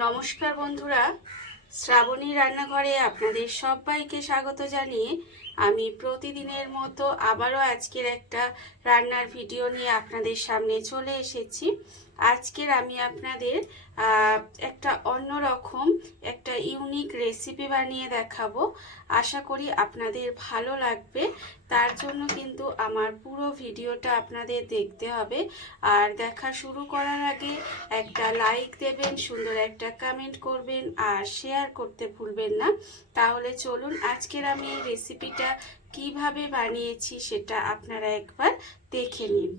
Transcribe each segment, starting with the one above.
নমস্কার বন্ধুরা, শ্রাবণী রান্নাঘরে আপনাদের সবাইকে স্বাগত জানিয়ে আমি প্রতিদিনের মতো আবারও আজকের একটা রান্নার ভিডিও নিয়ে আপনাদের সামনে চলে এসেছি। আজকের আমি আপনাদের একটা অন্যরকম একটা ইউনিক রেসিপি বানিয়ে দেখাবো। আশা করি আপনাদের ভালো লাগবে। তার জন্য কিন্তু আমার পুরো ভিডিওটা আপনাদের দেখতে হবে। আর দেখা শুরু করার আগে একটা লাইক দেবেন, সুন্দর একটা কমেন্ট করবেন আর শেয়ার করতে ভুলবেন না। তাহলে চলুন আজকের আমি এই রেসিপিটা কিভাবে বানিয়েছি সেটা আপনারা একবার দেখে নিন।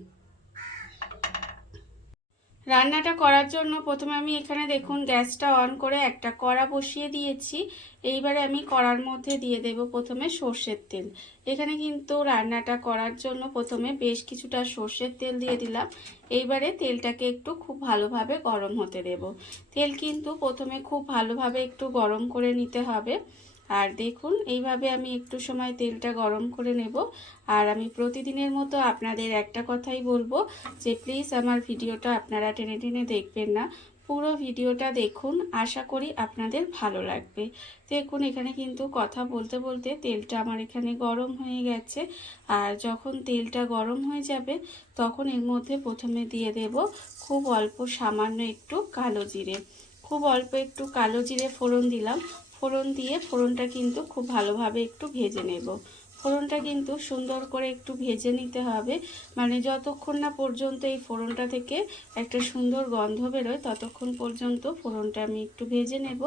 রান্নাটা করার জন্য প্রথমে আমি এখানে দেখুন গ্যাসটা অন করে একটা কড়া বসিয়ে দিয়েছি। এইবারে আমি কড়ার মধ্যে দিয়ে দেব প্রথমে সর্ষের তেল। এখানে কিন্তু রান্নাটা করার জন্য প্রথমে বেশ কিছুটা সর্ষের তেল দিয়ে দিলাম। এইবারে তেলটাকে একটু খুব ভালোভাবে গরম হতে দেব। তেল কিন্তু প্রথমে খুব ভালোভাবে একটু গরম করে নিতে হবে। আর দেখুন এইভাবে আমি একটু সময় তেলটা গরম করে নেব। আর আমি প্রতিদিনের মতো আপনাদের একটা কথাই বলবো যে প্লিজ আমার ভিডিওটা আপনারা টেনে টেনে দেখবেন না, পুরো ভিডিওটা দেখুন, আশা করি আপনাদের ভালো লাগবে। দেখুন এখানে কিন্তু কথা বলতে বলতে তেলটা আমার এখানে গরম হয়ে গেছে। আর যখন তেলটা গরম হয়ে যাবে তখন এর মধ্যে প্রথমে দিয়ে দেব খুব অল্প সামান্য একটু কালো জিরে। খুব অল্প একটু কালো জিরে ফোড়ন দিলাম। ফোড়ন দিয়ে ফোড়নটা কিন্তু খুব ভালোভাবে একটু ভেজে নেব। ফোড়নটা কিন্তু সুন্দর করে একটু ভেজে নিতে হবে, মানে যতক্ষণ না পর্যন্ত এই ফোড়নটা থেকে একটা সুন্দর গন্ধ বেরোয় ততক্ষণ পর্যন্ত ফোড়নটা আমি একটু ভেজে নেব।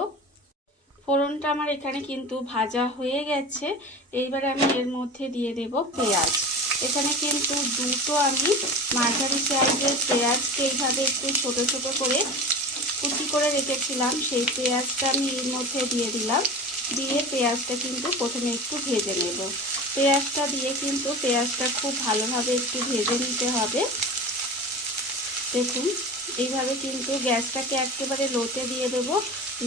ফোড়নটা আমার এখানে কিন্তু ভাজা হয়ে গেছে। এইবারে আমি এর মধ্যে দিয়ে দেব পেঁয়াজ। এখানে কিন্তু দুটো আমি মাঝারি সাইজের পেঁয়াজকে এইভাবে একটু ছোট ছোট করে কুচি করে রেখেছিলাম, সেই পেঁয়াজটা আমি এর মধ্যে দিয়ে দিলাম। দিয়ে পেঁয়াজটা কিন্তু প্রথমে একটু ভেজে নেব। পেঁয়াজটা দিয়ে কিন্তু পেঁয়াজটা খুব ভালোভাবে একটু ভেজে নিতে হবে। দেখুন এইভাবে কিন্তু গ্যাসটাকে একেবারে লোতে দিয়ে দেবো।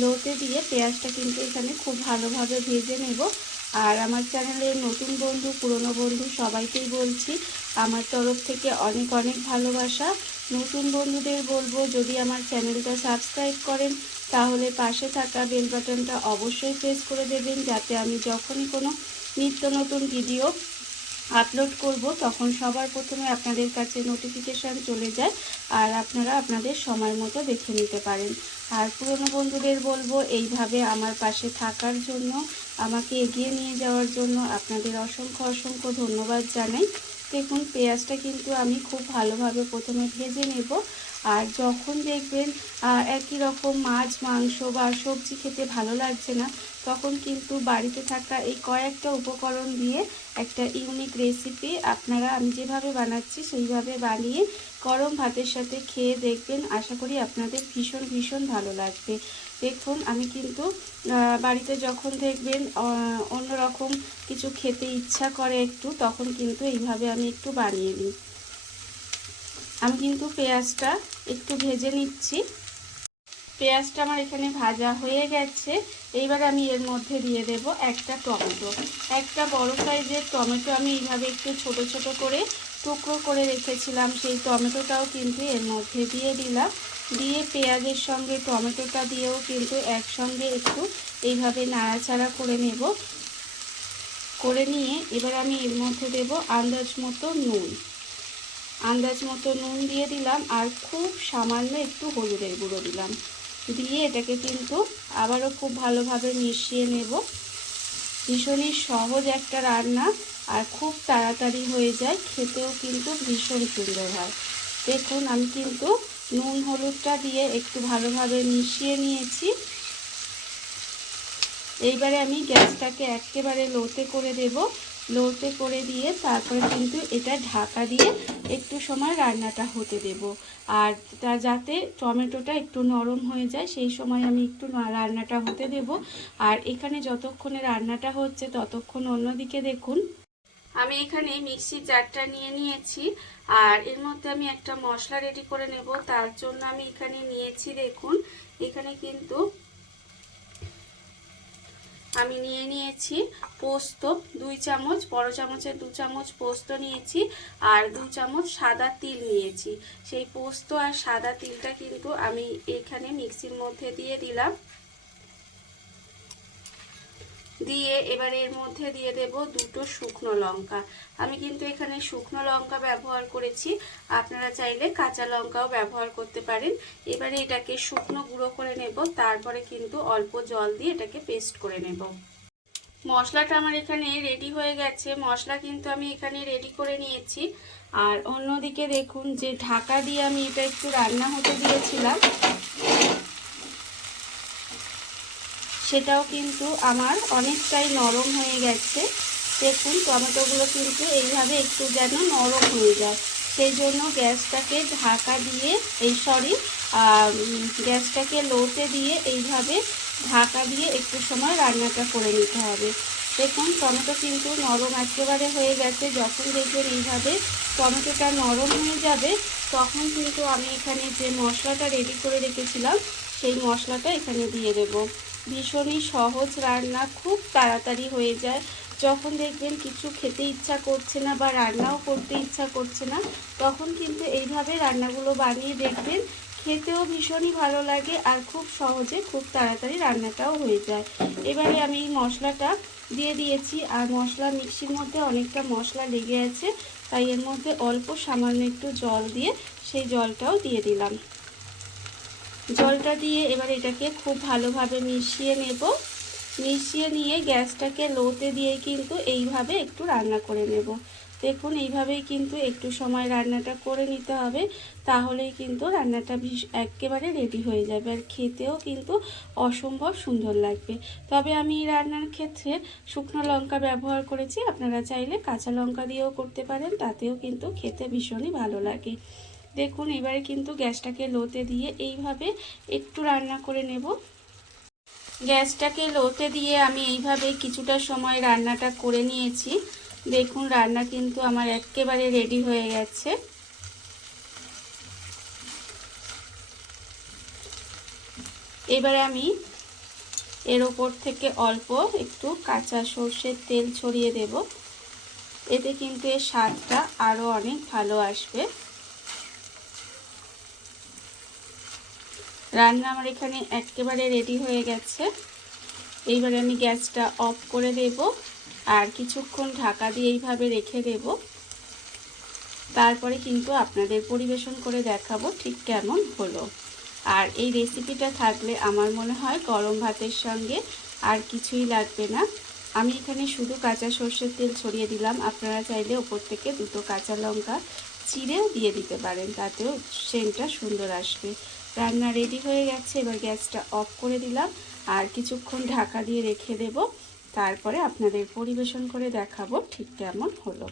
লোতে দিয়ে পেঁয়াজটা কিন্তু এখানে খুব ভালোভাবে ভেজে নেব। আর আমার চ্যানেলের নতুন বন্ধু পুরনো বন্ধু সবাইকেই বলছি আমার তরফ থেকে অনেক অনেক ভালোবাসা। নতুন বন্ধুদের বলবো যদি আমার চ্যানেলটা সাবস্ক্রাইব করেন তাহলে পাশে থাকা বেল বাটনটা অবশ্যই প্রেস করে দেবেন, যাতে আমি যখনই কোনো নিত্য নতুন ভিডিও আপলোড করব তখন সবার প্রথমে আপনাদের কাছে নোটিফিকেশান চলে যায় আর আপনারা আপনাদের সময় মতো দেখে নিতে পারেন। আর পুরনো বন্ধুদের বলবো এইভাবে আমার পাশে থাকার জন্য, আমাকে এগিয়ে নিয়ে যাওয়ার জন্য আপনাদের অসংখ্য অসংখ্য ধন্যবাদ জানাই। দেখুন পেঁয়াজটা কিন্তু আমি খুব ভালোভাবে প্রথমে ভেজে নেব। আর যখন দেখবেন একই রকম মাছ মাংস বা সবজি খেতে ভালো লাগছে না তখন কিন্তু বাড়িতে থাকা এই কয়েকটা উপকরণ দিয়ে একটা ইউনিক রেসিপি আপনারা আমি যেভাবে বানাচ্ছি সেইভাবে বানিয়ে গরম ভাতের সাথে খেয়ে দেখবেন, আশা করি আপনাদের ভীষণ ভীষণ ভালো লাগবে। দেখুন আমি কিন্তু বাড়িতে যখন দেখবেন অন্যরকম কিছু খেতে ইচ্ছা করে একটু, তখন কিন্তু এইভাবে আমি একটু বানিয়ে নিই। আমি কিন্তু পেঁয়াজটা একটু ভেজে নিচ্ছি। পেঁয়াজটা আমার এখানে ভাজা হয়ে গেছে। এইবার আমি এর মধ্যে দিয়ে দেব একটা টমেটো। একটা বড় সাইজের টমেটো আমি এইভাবে একটু ছোট ছোট করে টুকরো করে রেখেছিলাম, সেই টমেটোটাও কিন্তু এর মধ্যে দিয়ে দিলাম। দিয়ে পেঁয়াজের সঙ্গে টমেটোটা দিয়েও কিন্তু একসঙ্গে একটু এইভাবে নাড়াচাড়া করে নেব। করে নিয়ে এবার আমি এর মধ্যে দেব আন্দাজ মতো নুন। আন্দাজ মতো নুন দিয়ে দিলাম আর খুব সামান্য একটু হলুদের গুঁড়ো দিলাম। দিয়ে এটাকে কিন্তু আবারও খুব ভালোভাবে মিশিয়ে নেব। ভীষণই সহজ একটা রান্না আর খুব তাড়াতাড়ি হয়ে যায়, খেতেও কিন্তু ভীষণ সুন্দর হয়। দেখুন আমি কিন্তু নুন হলুদটা দিয়ে একটু ভালোভাবে মিশিয়ে নিয়েছি। এইবারে আমি গ্যাসটাকে একেবারে লোতে করে দেব। লোতে করে দিয়ে তারপরে কিন্তু এটা ঢাকা দিয়ে একটু সময় রান্নাটা হতে দেব। আর তা যাতে টমেটোটা একটু নরম হয়ে যায় সেই সময় আমি একটু রান্নাটা হতে দেব। আর এখানে যতক্ষণে রান্নাটা হচ্ছে ততক্ষণ অন্যদিকে দেখুন আমি এখানে মিক্সির জারটা নিয়ে নিয়েছি। আর এর মধ্যে আমি একটা মশলা রেডি করে নেব। তার জন্য আমি এখানে নিয়েছি, দেখুন এখানে কিন্তু আমি নিয়ে নিয়েছি পোস্ত 2 চামচ, বড় চামচের 2 চামচ পোস্ত নিয়েছি, আর 2 চামচ সাদা তিল নিয়েছি। সেই পোস্ত আর সাদা তিলটা কিন্তু আমি এখানে মিক্সির মধ্যে দিয়ে দিলাম। দিয়ে এবার এর মধ্যে দিয়ে দেব 2টো শুকনো লঙ্কা। আমি কিন্তু এখানে শুকনো লঙ্কা ব্যবহার করেছি, আপনারা চাইলে কাঁচা লঙ্কাও ব্যবহার করতে পারেন। এবারে এটাকে শুকনো গুঁড়ো করে নেব, তারপরে কিন্তু অল্প জল দিয়ে এটাকে পেস্ট করে নেব। মশলাটা আমার এখানে রেডি হয়ে গেছে, মশলা কিন্তু আমি এখানে রেডি করে নিয়েছি। আর অন্যদিকে দেখুন যে ঢাকা দিয়ে আমি এটা একটু রান্না হতে দিয়েছিলাম, সেটাও কিন্তু আমার অনেকটাই নরম হয়ে গেছে। দেখুন টমেটোগুলো কিন্তু এইভাবে একটু যেন নরম হয়ে যায়, সেই জন্য গ্যাসটাকে ঢাকা দিয়ে গ্যাসটাকে লোতে দিয়ে এইভাবে ঢাকা দিয়ে একটু সময় রান্নাটা করে নিতে হবে। দেখুন টমেটো কিন্তু নরম একেবারে হয়ে গেছে। যখন দেখবেন এইভাবে টমেটোটা নরম হয়ে যাবে, তখন কিন্তু আমি এখানে যে মশলাটা রেডি করে রেখেছিলাম সেই মশলাটা এখানে দিয়ে দেব। ভীষণই সহজ রান্না, খুব তাড়াতাড়ি হয়ে যায়। যখন দেখবেন কিছু খেতে ইচ্ছা করছে না বা রান্নাও করতে ইচ্ছা করছে না, তখন কিন্তু এইভাবে রান্নাগুলো বানিয়ে দেখবেন, খেতেও ভীষণই ভালো লাগে আর খুব সহজে খুব তাড়াতাড়ি রান্নাটাও হয়ে যায়। এবারে আমি এই মশলাটা দিয়ে দিয়েছি, আর মশলা মিক্সির মধ্যে অনেকটা মশলা লেগে আছে, তাই এর মধ্যে অল্প সামান্য একটু জল দিয়ে সেই জলটাও দিয়ে দিলাম। জলটা দিয়ে এবার এটাকে খুব ভালোভাবে মিশিয়ে নেব। মিশিয়ে নিয়ে গ্যাসটাকে লোতে দিয়ে কিন্তু এইভাবে একটু রান্না করে নেব। দেখুন এইভাবেই কিন্তু একটু সময় রান্নাটা করে নিতে হবে, তাহলেই কিন্তু রান্নাটা একেবারে রেডি হয়ে যাবে, আর খেতেও কিন্তু অসম্ভব সুন্দর লাগবে। তবে আমি এই রান্নার ক্ষেত্রে শুকনো লঙ্কা ব্যবহার করেছি, আপনারা চাইলে কাঁচা লঙ্কা দিয়েও করতে পারেন, তাতেও কিন্তু খেতে ভীষণই ভালো লাগে। দেখুন এবারে কিন্তু গ্যাসটাকে লোতে দিয়ে এইভাবে একটু রান্না করে নেব। গ্যাসটাকে লোতে দিয়ে আমি এইভাবে কিছুটা সময় রান্নাটা করে নিয়েছি। দেখুন রান্না কিন্তু আমার একেবারে রেডি হয়ে গেছে। এবারে আমি এর ওপর থেকে অল্প একটু কাঁচা সর্ষের তেল ছড়িয়ে দেব, এতে কিন্তু এর স্বাদটা আরও অনেক ভালো আসবে। রান্না আমার এখানে একেবারে রেডি হয়ে গেছে। এইবারে আমি গ্যাসটা অফ করে দেব, আর কিছুক্ষণ ঢাকা দিয়ে এইভাবে রেখে দেব। তারপরে কিন্তু আপনাদের পরিবেশন করে দেখাবো ঠিক কেমন হলো। আর এই রেসিপিটা থাকলে আমার মনে হয় গরম ভাতের সঙ্গে আর কিছুই লাগবে না। আমি এখানে শুধু কাঁচা সর্ষের তেল ছড়িয়ে দিলাম, আপনারা চাইলে ওপর থেকে 2টো কাঁচা লঙ্কা চিড়েও দিয়ে দিতে পারেন, তাতেও সেন্টটা সুন্দর আসবে। রান্না রেডি হয়ে গেছে, এবার গ্যাসটা অফ করে দিলাম আর কিছুক্ষণ ঢাকা দিয়ে রেখে দেব। তারপরে আপনাদের পরিবেশন করে দেখাবো ঠিক কেমন হলো।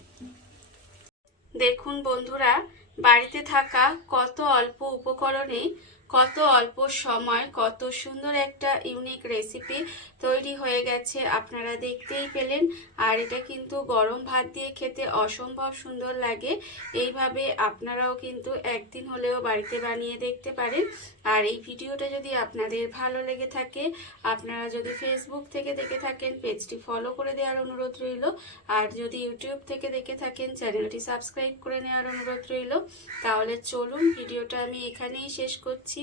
দেখুন বন্ধুরা, বাড়িতে থাকা কত অল্প উপকরণে কত অল্প সময় কত সুন্দর একটা ইউনিক রেসিপি তৈরি হয়ে গেছে, আপনারা দেখতেই পেলেন। আর এটা কিন্তু গরম ভাত দিয়ে খেতে অসম্ভব সুন্দর লাগে। এইভাবে আপনারাও কিন্তু একদিন হলেও বাড়িতে বানিয়ে দেখতে পারেন। আর এই ভিডিওটা যদি আপনাদের ভালো লেগে থাকে, আপনারা যদি ফেসবুক থেকে দেখে থাকেন পেজটি ফলো করে দেওয়ার অনুরোধ রইল, আর যদি ইউটিউব থেকে দেখে থাকেন চ্যানেলটি সাবস্ক্রাইব করে নেওয়ার অনুরোধ রইল। তাহলে চলুন ভিডিওটা আমি এখানেই শেষ করছি।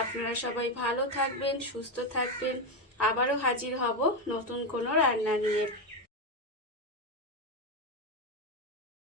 আপনারা সবাই ভালো থাকবেন, সুস্থ থাকবেন। আবারও হাজির হব নতুন কোনো রান্না নিয়ে।